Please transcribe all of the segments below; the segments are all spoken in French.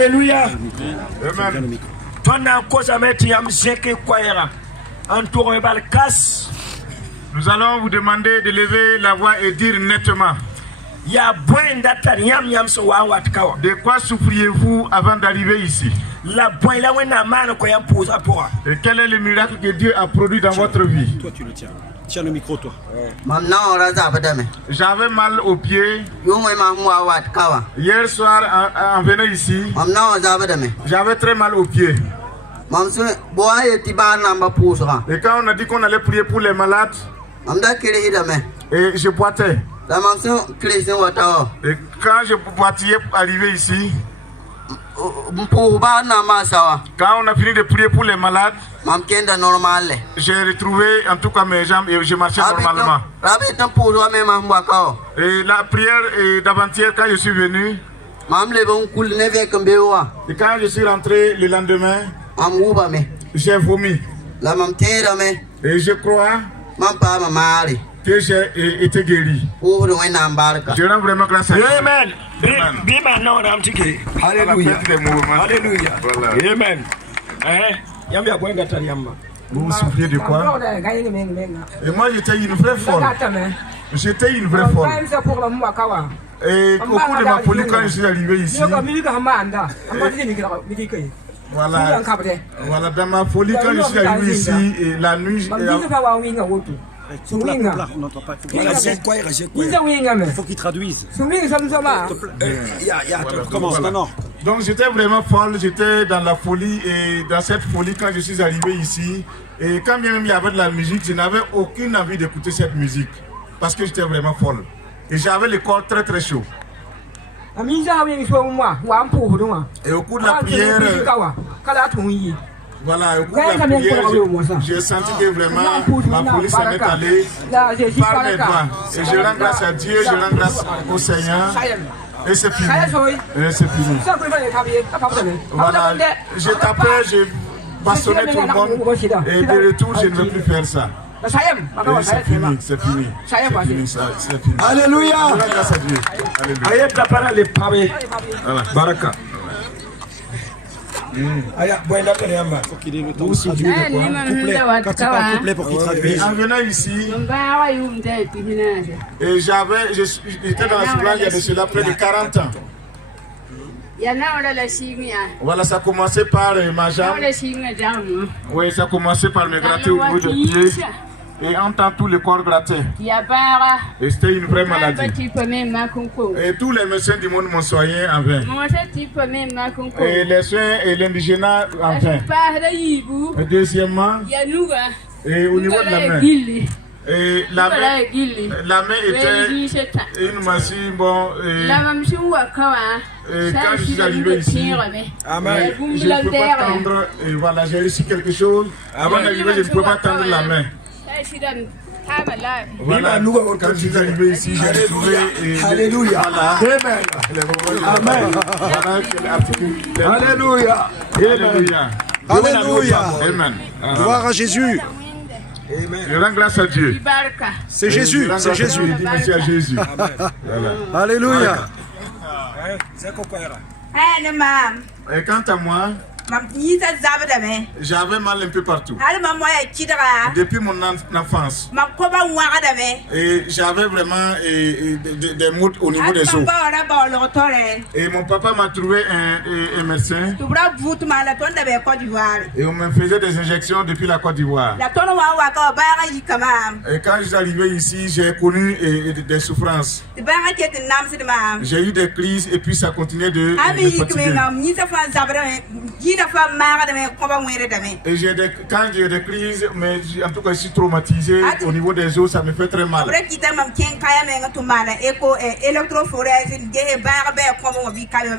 Alléluia. Amen. Nous allons vous demander de lever la voix et dire nettement. De quoi souffriez-vous avant d'arriver ici? Et quel est le miracle que Dieu a produit dans votre vie? Toi, tu le tiens. Tiens le micro, toi. J'avais mal aux pieds. Hier soir, en venant ici, j'avais très mal aux pieds. Et quand on a dit qu'on allait prier pour les malades, et je boitais. Et quand je boitillais pour arriver ici, quand on a fini de prier pour les malades, j'ai retrouvé en tout cas mes jambes et je marchais normalement. Et la prière d'avant-hier, quand je suis venu, et quand je suis rentré le lendemain, j'ai vomi. Et je crois que j'ai été guéri. Je rends vraiment grâce à Dieu. Amen. Alléluia. Alléluia. Amen. Vous vous souvenez de quoi? Et moi j'étais une vraie folle. J'étais une vraie folle. Et au cours de ma folie, quand je suis arrivé ici, voilà, dans ma folie, quand je suis arrivé ici, et la nuit, On n'entend pas. Il faut qu'il traduise. Commence maintenant. Donc j'étais vraiment folle, j'étais dans la folie et dans cette folie quand je suis arrivé ici, et quand bien même il y avait de la musique, je n'avais aucune envie d'écouter cette musique parce que j'étais vraiment folle et j'avais le corps très très chaud. Et au cours de la prière, voilà, au cours de la prière, j'ai senti que vraiment ma folie s'en est allée par mes doigts. Et je rends grâce à Dieu, je rends grâce au Seigneur. Et c'est fini. Et c'est fini. Voilà, j'ai tapé, j'ai bastonné tout le monde. Et de retour, je ne veux plus faire ça. Et c'est fini, c'est fini. C'est fini, c'est fini. Alléluia. Je rends grâce à Dieu. Alléluia. Baraka. Faut qu'il ait le temps de traduire. Couplet. Quand tu parles couplet pour qu'il traduise. En venant ici, et j'étais dans la Soulane il y a de cela près de 40 ans. Voilà, ça a commencé par ma jambe. Oui, ça a commencé par me gratter au bout des pieds. Et on entend tout le corps gratter. Et c'était une vraie maladie. Et tous les médecins du monde m'ont soigné en vain. Et les soins et l'indigénat en vain. Et deuxièmement, et au niveau de la main. Et la main était une machine, bon, et quand je suis arrivé ici, amen, je ne peux pas tendre, et voilà, j'ai reçu quelque chose. Avant d'arriver, je ne peux pas tendre la main. Voilà, quand je suis arrivé ici, j'ai retrouvé. Alléluia. Amen. Alléluia. Alléluia. Alléluia. Amen. Gloire à Jésus. Je rends grâce à Dieu. C'est Jésus, c'est Jésus. Merci à Jésus. Alléluia. Et quant à moi, j'avais mal un peu partout. Depuis mon enfance. Et j'avais vraiment des maux au niveau des os. Et mon papa m'a trouvé un médecin. Et on me faisait des injections depuis la Côte d'Ivoire. Et quand je suis arrivé ici, j'ai connu des souffrances. J'ai eu des crises et puis ça continuait de me fatiguer. Et quand j'ai des crises, mais en tout cas je suis traumatisé au niveau des os, ça me fait très mal. Et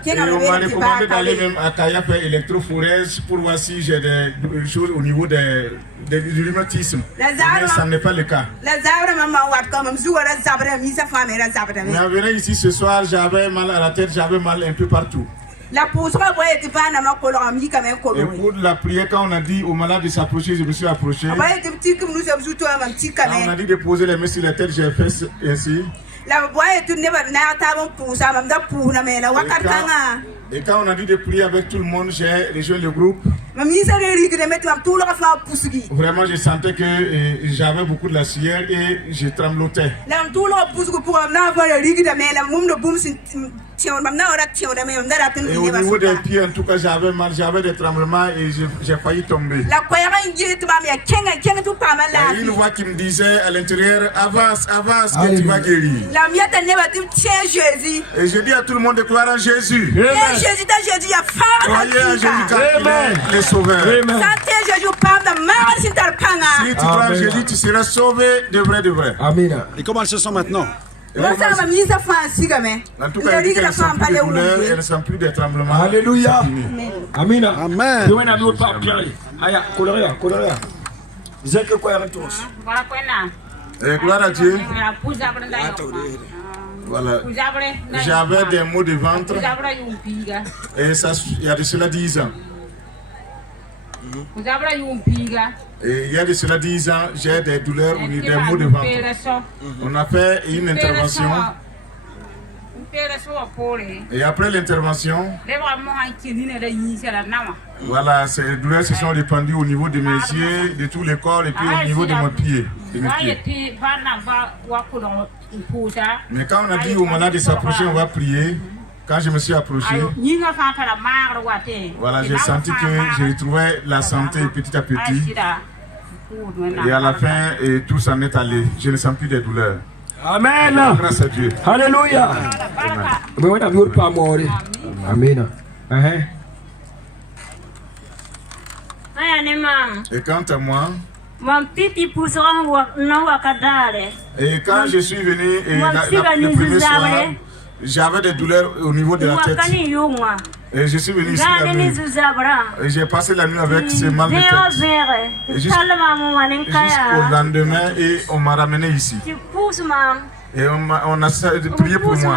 on m'a recommandé d'aller même à Kaya faire électrophorèse pour voir si j'ai des choses au niveau du rhumatisme. Mais ça n'est pas le cas. Mais en venant ici ce soir, j'avais mal à la tête, j'avais mal un peu partout. Et pour la prière, quand on a dit aux malades de s'approcher, je me suis approché. Quand on a dit de poser les mains sur la tête, j'ai fait ainsi. Et quand on a dit de prier avec tout le monde, j'ai rejoint le groupe. Vraiment, je sentais que j'avais beaucoup de la sueur et je tremblotais. Et au niveau des pieds, en tout cas, j'avais mal, j'avais des tremblements et j'ai failli tomber. Il y a une voix qui me disait à l'intérieur, avance, avance, que tu vas guérir. Et je dis à tout le monde de croire en Jésus. Croyez en Jésus car il est le sauveur. Si tu crois en Jésus, tu seras sauvé de vrai, de vrai. Amen. Et comment elles se sentent maintenant? En tout cas, elle ne sent plus de douleur, elle ne sent plus de tremblements. Alléluia. Amen. Amen. Gloire à Dieu. Voilà. J'avais des maux de ventre. Et ça, il y a de cela 10 ans. Et il y a de cela 10 ans, j'ai des douleurs ou des maux de ventre. On a fait une intervention. Et après l'intervention, voilà, ces douleurs se sont répandues au niveau de mes yeux, de tout le corps et puis au niveau de mon pied. Mais quand on a dit au malade de s'approcher, on va prier. Quand je me suis approché, voilà, j'ai senti que je retrouvais la santé petit à petit. Et à la fin, tout s'en est allé. Je ne sens plus de douleur. Amen. Grâce à Dieu. Alléluia. Amen. Et quant à moi, et quand je suis venu le premier soir, j'avais des douleurs au niveau de la tête. Et je suis venu ici la nuit. Et j'ai passé la nuit avec ces mal de tête. Jusqu'au lendemain, et on m'a ramené ici. Et on a prié pour moi.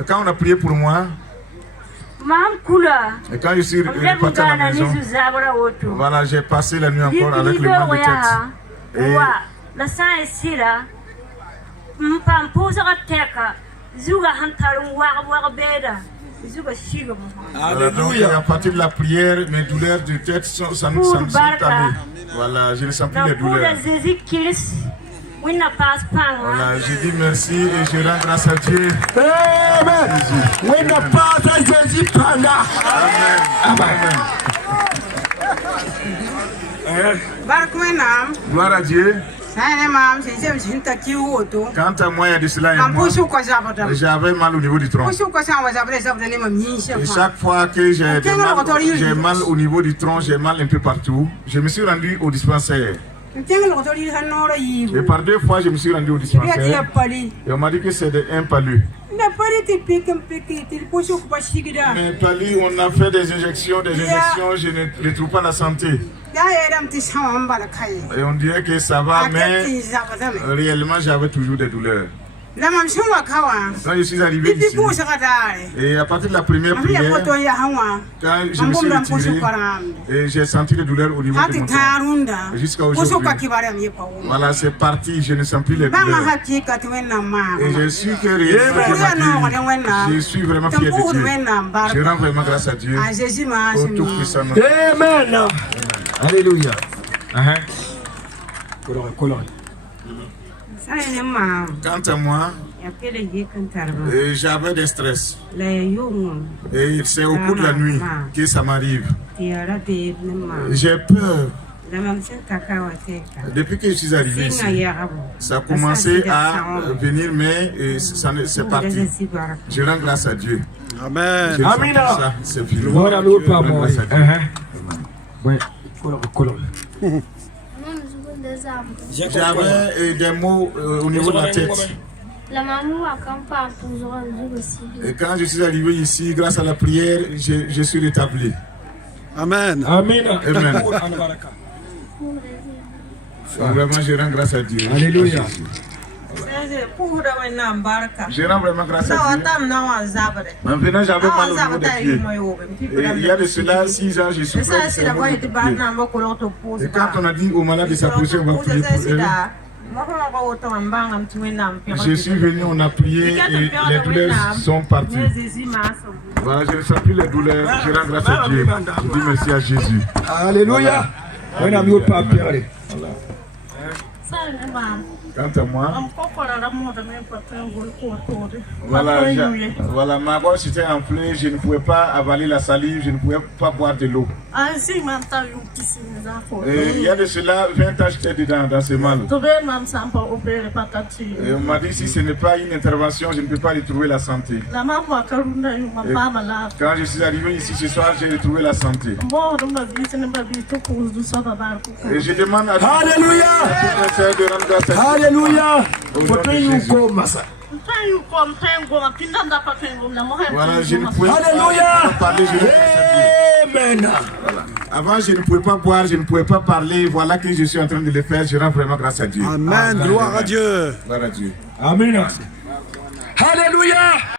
Et quand on a prié pour moi, et quand je suis reparti à la maison, voilà, j'ai passé la nuit encore avec le mal de tête. Alléluia. À partir de la prière, mes douleurs de tête sont allées. Voilà, je ne sens plus les douleurs. Voilà, je dis merci et je rends grâce à Dieu. Amen. Amen. Gloire à Dieu. Quant à moi, il y a de cela un mois, j'avais mal au niveau du tronc. Et chaque fois que j'ai mal au niveau du tronc, j'ai mal un peu partout. Je me suis rendu au dispensaire. Et par 2 fois, je me suis rendu au dispensaire. Et on m'a dit que c'est un palu. Mais palu, on a fait des injections, je ne retrouve pas la santé. Et on dirait que ça va, mais réellement j'avais toujours des douleurs. Quand je suis arrivé ici, et à partir de la première prière, quand je me suis retiré, et j'ai senti les douleurs au niveau de mon tronc. Jusqu'à aujourd'hui. Voilà, c'est parti, je ne sens plus les douleurs. Et je suis que je suis vraiment fier de Dieu. Je rends vraiment grâce à Dieu. Au Tout-Puissant. Amen. Alléluia. Quant à moi, j'avais des stress. Et c'est au cours de la nuit que ça m'arrive. J'ai peur. Depuis que je suis arrivé ici, ça a commencé à venir, mais c'est parti. Je rends grâce à Dieu. Amen. Amen. C'est fini. J'avais des maux au niveau de la tête. Et quand je suis arrivé ici, grâce à la prière, je suis rétabli. Amen. Amen. Amen. Vraiment, je rends grâce à Dieu. Alléluia. Je rends vraiment grâce à Dieu. En venant, j'avais mal au niveau des pieds. Et il y a de cela 6 ans, je souffrais de ces maux de pieds. Et quand on a dit aux malades de s'approcher, on va prier pour eux. Je suis venu, on a prié et les douleurs sont parties. Voilà, je ne sens plus les douleurs. Je rends grâce à Dieu. Je dis merci à Jésus. Alléluia. On a mis au papier. Quant à moi, voilà, ma gorge était enflée, je ne pouvais pas avaler la salive, je ne pouvais pas boire de l'eau. Et il y a de cela 20 ans j'étais dedans, dans ce mal. Et on m'a dit si ce n'est pas une intervention, je ne peux pas retrouver la santé. Et quand je suis arrivé ici ce soir, j'ai retrouvé la santé. Et je demande à Dieu de rendre grâce à Dieu. Alléluia. Voilà, je ne pouvais pas parler, je ne Amen. voilà. Avant, je ne pouvais pas boire, je ne pouvais pas parler. Voilà que je suis en train de le faire. Je rends vraiment grâce à Dieu. Amen. Gloire à Dieu. Gloire à Dieu. Amen. Alléluia.